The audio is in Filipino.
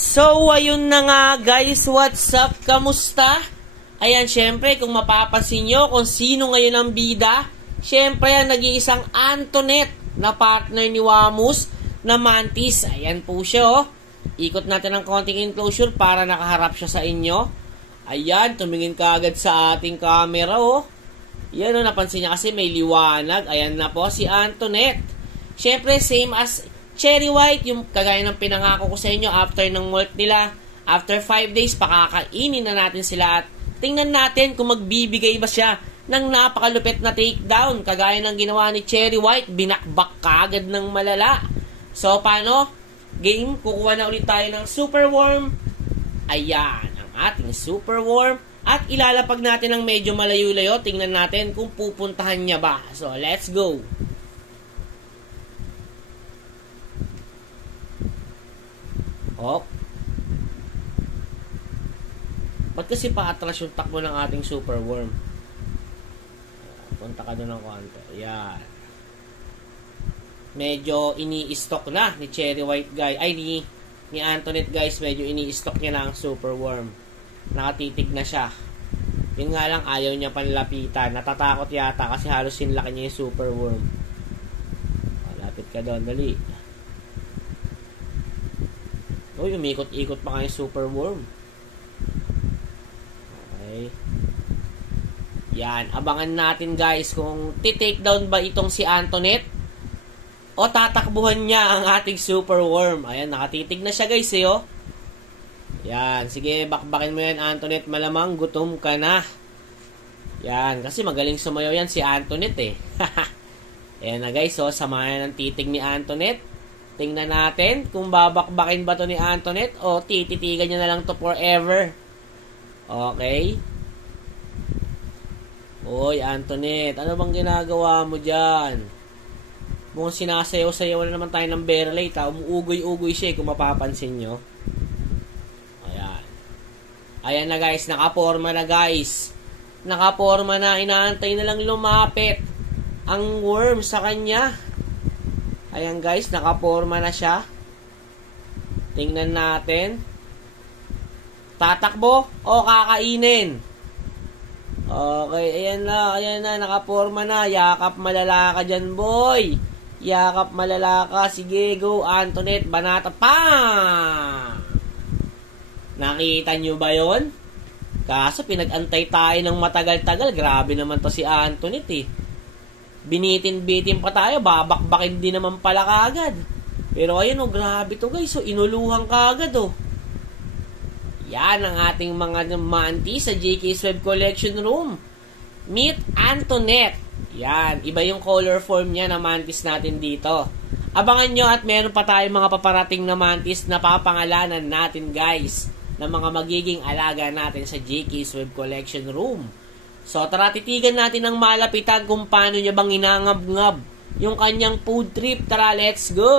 So, ayun na nga guys, what's up? Kamusta? Ayan, syempre, kung mapapansin nyo kung sino ngayon ang bida, syempre, ang nag-iisang Antoinette na partner ni Wamus na Mantis. Ayan po siya, oh. Ikot natin ng konting enclosure para nakaharap siya sa inyo. Ayan, tumingin ka agad sa ating camera, oh. Yan, oh, napansin niya kasi may liwanag. Ayan na po si Antoinette. Syempre, same as Cherry White, yung kagaya ng pinangako ko sa inyo after ng molt nila. After 5 days, pakakainin na natin sila at tingnan natin kung magbibigay ba siya ng napakalupit na takedown. Kagaya ng ginawa ni Cherry White, binakbak kaagad ng malala. So, paano? Game, kukuha na ulit tayo ng Super Worm. Ayan, ang ating Super Worm. At ilalapag natin ng medyo malayo-layo. Tingnan natin kung pupuntahan niya ba. So, let's go. Oh. Ba't kasi pa-atras yung takbo ng ating Super Worm? Punta ka doon ng konti. Ayan. Medyo ini-stock na ni Cherry White guy. Ay, ni Antoinette guys. Medyo ini-stock niya na ang Super Worm. Nakatitig na siya. Yun nga lang, ayaw niya panlapitan. Natatakot yata kasi halos sinlaki niya yung Super Worm. Lapit ka doon. Dali. Uy, umikot-ikot pa kayo Super Worm. Okay. Yan. Abangan natin guys kung titake down ba itong si Antoinette o tatakbuhan niya ang ating Super Worm. Ayan, nakatitig na siya guys eh, oh. Yan. Sige, bakbakin mo yan Antoinette. Malamang gutom ka na. Yan. Kasi magaling sumayaw yan si Antoinette eh. Ayan na guys, oh. Samahan ng titig ni Antoinette. Tingnan natin kung babakbakin ba to ni Antoinette o tititigan niya na lang to forever. Okay. Oy, Antoinette, ano bang ginagawa mo dyan? Mukhang sinasayaw-sayaw na naman tayo ng Berlate, ha? Umuugoy-ugoy siya, kung mapapansin nyo. Ayan. Ayan na guys, nakaporma na guys. Nakaporma na, inaantay na lang lumapit ang worm sa kanya. Ayan guys, nakaporma na siya. Tingnan natin. Tatakbo o kakainin? Okay, ayan na, nakaporma na. Yakap malala ka dyan, boy. Yakap malala ka. Sige, go, Antoinette, banata pa. Nakita nyo ba yon? Kaso pinag-antay tayo ng matagal-tagal. Grabe naman to si Antoinette eh. Binitin-bitin pa tayo, babakbakin din naman pala kagad. Pero ayun, oh, grabe to guys, so inuluhan kagad, oh. Yan ang ating mga Mantis sa JK's Web Collection Room. Meet Antoinette. Yan, iba yung color form niya na Mantis natin dito. Abangan nyo at meron pa tayong mga paparating na Mantis na papangalanan natin guys, na mga magiging alaga natin sa JK's Web Collection Room. So, tara titigan natin ang malapitan kung paano niya bang inangab-ngab yung kanyang food trip. Tara, let's go!